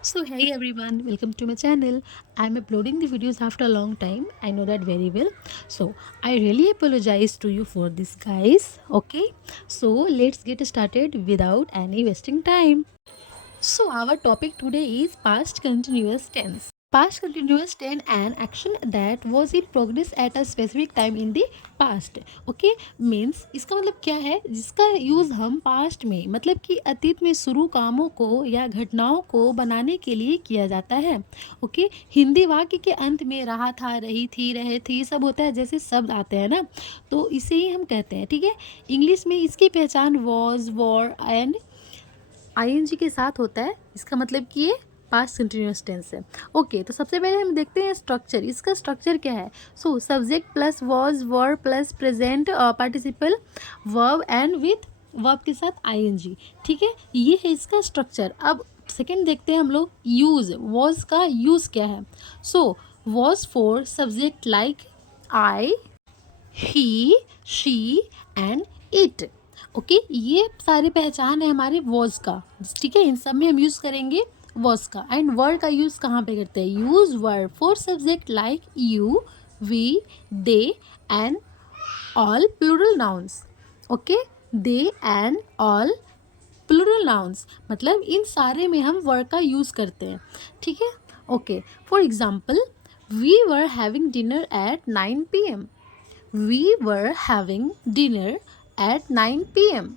So hey everyone, welcome to my channel. I'm uploading the videos after a long time. I know that very well. So I really apologize to you for this guys. Okay. So let's get started without any wasting time. So our topic today is past continuous tense. Past continuous tense an action that was in progress at a specific time in the past. Okay means इसका मतलब क्या है, जिसका use हम past में मतलब कि अतीत में शुरू कामों को या घटनाओं को बनाने के लिए किया जाता है. ओके हिंदी वाक्य के अंत में रहा था, रही थी, रहे थी सब होता है, जैसे शब्द आते हैं ना, तो इसे ही हम कहते हैं. ठीक है. इंग्लिश में इसकी पहचान वॉज, वॉर एंड आईएनजी के साथ होता है. इसका मतलब कि ये पास्ट कंटिन्यूस टेंस है. ओके तो सबसे पहले हम देखते हैं स्ट्रक्चर. इसका स्ट्रक्चर क्या है. So subject plus was, were plus present participle verb and with verb के साथ आईएनजी. ठीक है, ये है इसका स्ट्रक्चर. अब सेकेंड देखते हैं हम लोग यूज़. वॉज का यूज़ क्या है. So was for subject like I, he, she and it. Okay ये सारी पहचान है हमारे वॉज का. ठीक है, इन सब में हम यूज़ करेंगे वॉज का. एंड वर्ड का यूज़ कहाँ पे करते हैं. Use word for subject like you, we, they and all plural nouns. Okay they and all plural nouns मतलब इन सारे में हम वर्ड का यूज़ करते हैं. ठीक है. Okay for example we were having dinner at 9 p.m. We were having dinner at 9 p.m.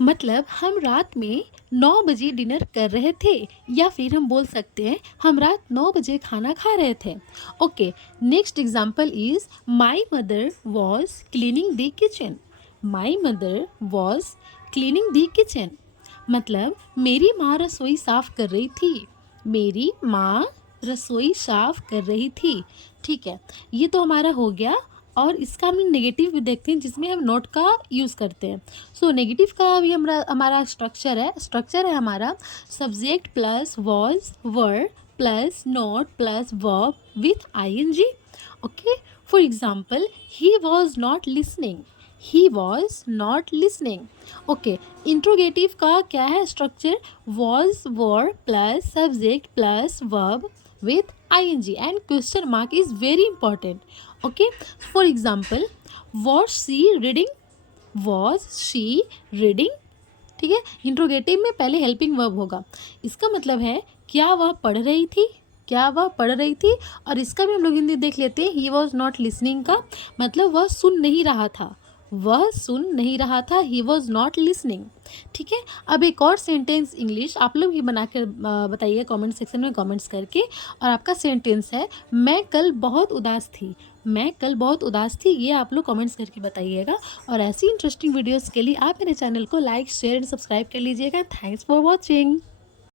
मतलब हम रात में 9 बजे डिनर कर रहे थे, या फिर हम बोल सकते हैं हम रात 9 बजे खाना खा रहे थे. Okay next example is my mother was cleaning the kitchen. My mother was cleaning the kitchen मतलब मेरी माँ रसोई साफ़ कर रही थी. मेरी माँ रसोई साफ़ कर रही थी. ठीक है, ये तो हमारा हो गया. और इसका हम नेगेटिव भी देखते हैं जिसमें हम नोट का यूज़ करते हैं. सो नेगेटिव का भी हमारा स्ट्रक्चर है हमारा subject plus was, were plus not plus verb with I N G. Okay for example he was not listening. He was not listening. Okay interrogative का क्या है structure. Was, were plus subject plus verb with ing and question mark is very important. Okay for example was she reading. was she reading. ठीक है, interrogative में पहले helping verb होगा. इसका मतलब है क्या वह पढ़ रही थी. क्या वह पढ़ रही थी. और इसका भी हम लोग हिंदी देख लेते हैं. ही वॉज नॉट लिसनिंग का मतलब वह सुन नहीं रहा था. वह सुन नहीं रहा था. ही वॉज नॉट लिसनिंग. ठीक है, अब एक और सेंटेंस इंग्लिश आप लोग भी बना कर बताइए कमेंट सेक्शन में कमेंट्स करके. और आपका सेंटेंस है मैं कल बहुत उदास थी. मैं कल बहुत उदास थी, ये आप लोग कमेंट्स करके बताइएगा. और ऐसी इंटरेस्टिंग वीडियोस के लिए आप मेरे चैनल को लाइक, शेयर एंड सब्सक्राइब कर लीजिएगा. Thanks for watching.